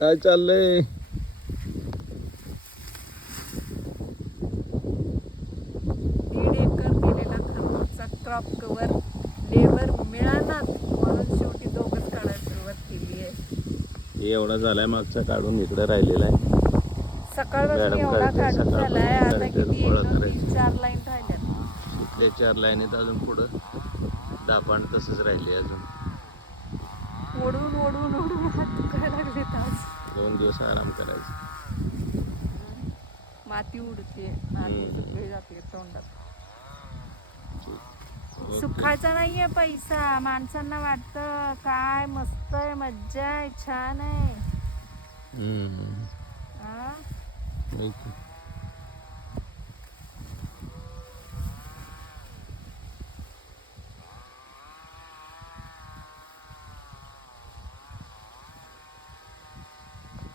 काय चाललंय? दीड एकर केलेला खरबूजचा क्रॉप कव्हर लेबर मिळाला म्हणून शेवटी दोघंच काढायला सुरुवात केली आहे. हे एवढा झालाय मागचा काढून इकडे राहिलेला आहे. सकाळपासून मॅडम एवढा काढते, काढून सकाळपासून झालाय. आता काढते, किती फळं 1 2 करायची. 3 4 लाईन राहिल्यात. इथल्या 4 लाईनीत अजून पुढं दापाण तसंच राहिले अजून. ओढून ओढून ओढून हात दुखायला लागलेत आज. 2 दिवस आराम करायचा. माती उडते, माती सगळी जाते तोंडात. ओके. सुखायचा नाहीये पैसा. माणसांना वाटतं काय मस्त आहे, मज्जा आहे, छान आहे. हम्म. हा? ओके.